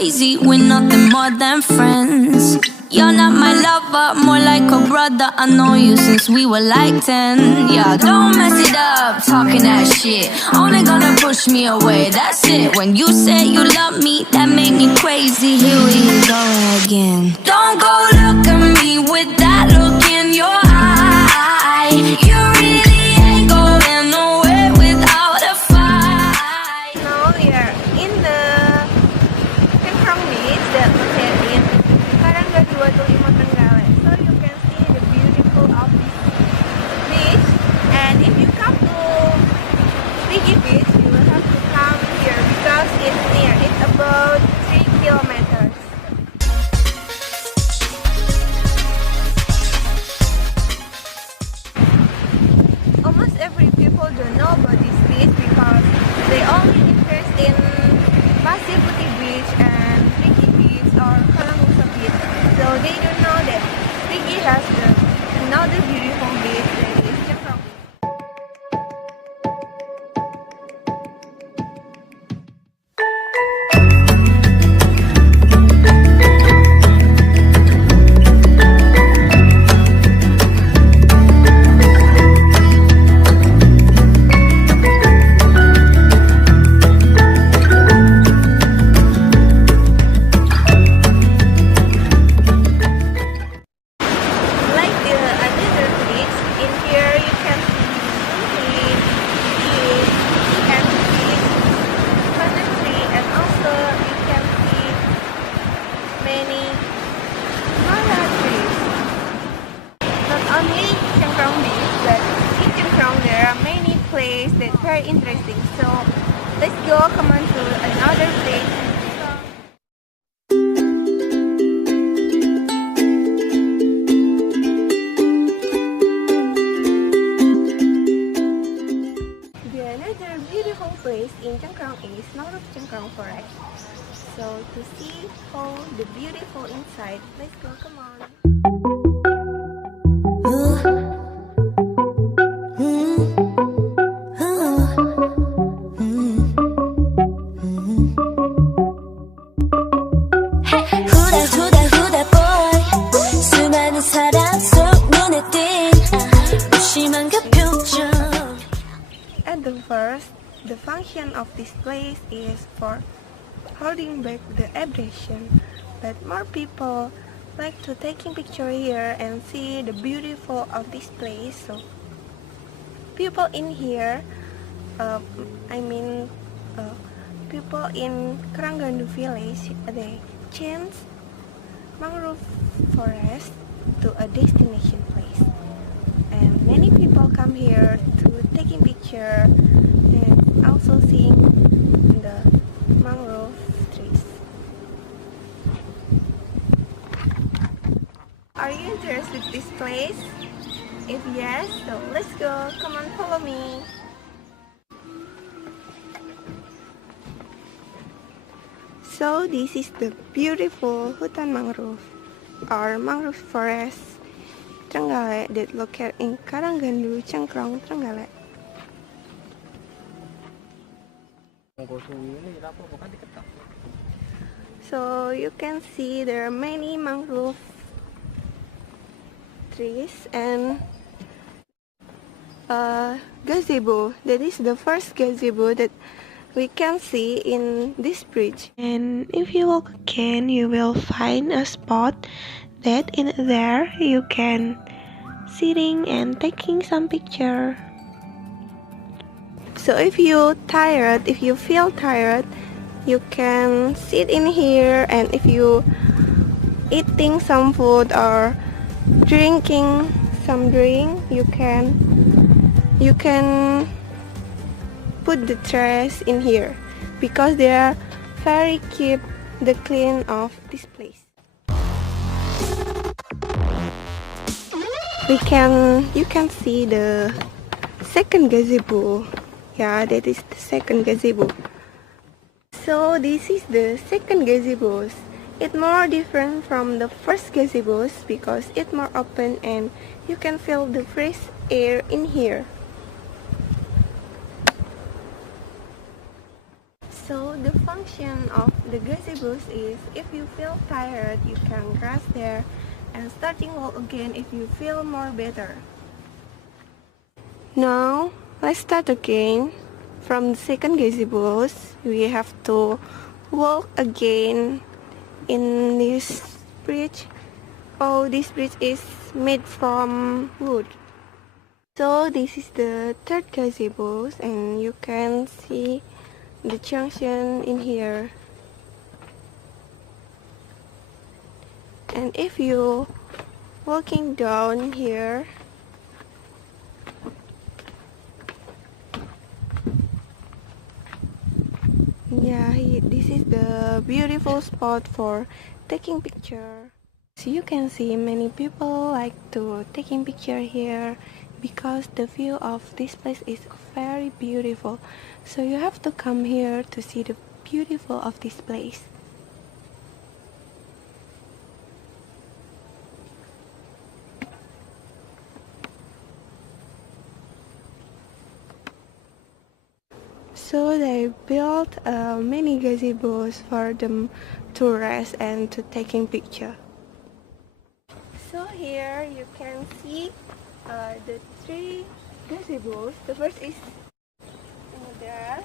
crazy, we're nothing more than friends. You're not my lover, more like a brother. I know you since we were like 10. Yeah, don't mess it up, talking that shit. Only gonna push me away, that's it. When you say you love me, that made me crazy. Here we go again. Don't go look at me with that look in your eye. You really ain't going nowhere without a fight. Now we are in the Cengkrong beach that located in Watuimo, Trenggalek. So you can see the beautiful of this beach. And if you come to Rigi Beach, you will have to come here because it's near. It's about 3 kilometers. Almost every people don't know about this beach because they only interest in Basuki Beach and Rigi Beach or Beach. So they don't know that Rigi has another beautiful beach that is Cengkrong. That's very interesting. So let's go, come on to another place. The another beautiful place in Cengkrong is Ningrum Cengkrong Forest. So to see how the beautiful inside, let's go, come on. At the first, the function of this place is for holding back the abrasion, but more people like to taking picture here and see the beautiful of this place. So people in here, people in Keranggandu village, they change mangrove forest to a destination place, and many people come here to taking picture and also seeing the mangrove trees. Are you interested in this place? If yes, so let's go. Come on, follow me. So this is the beautiful hutan mangrove or mangrove forest Trenggalek that located in Kampung Cengkrong, Trenggalek. So you can see there are many mangrove trees and gazebo. That is the first gazebo that we can see in this bridge. And if you walk again, you will find a spot that in there you can sitting and taking some picture. So if you feel tired, you can sit in here, and if you eating some food or drinking some drink, you can put the trash in here because they are very keep the clean of this place. You can see the second gazebo. Yeah, that is the second gazebo. So this is the second gazebo. It's more different from the first gazebos because it's more open and you can feel the fresh air in here. So the function of the gazebos is if you feel tired, you can rest there and starting walk again if you feel more better. Now, let's start again. From the second gazebos, we have to walk again in this bridge. Oh, this bridge is made from wood. So this is the third gazebos, and you can see the junction in here. And if you walking down here, this is the beautiful spot for taking picture. So you can see many people like to taking picture here because the view of this place is very beautiful. So you have to come here to see the beautiful of this place. So they built many gazebos for them to rest and to taking picture. So here you can see the three gazebos. The first is in there,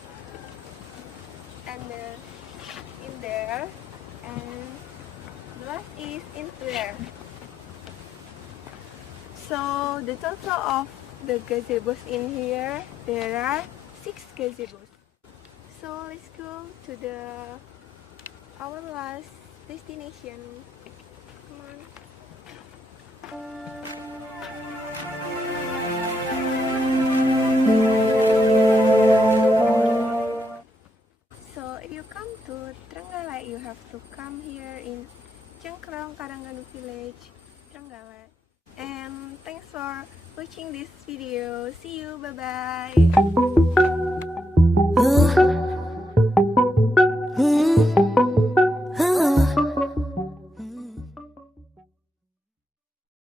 and in there, and the last is in there. So the total of the gazebos in here, there are 6 gazebos. So let's go to our last destination. Come on. So if you come to Trenggalek, you have to come here in Cengkrong, village, Trenggalek. And thanks for watching this video. See you, bye bye.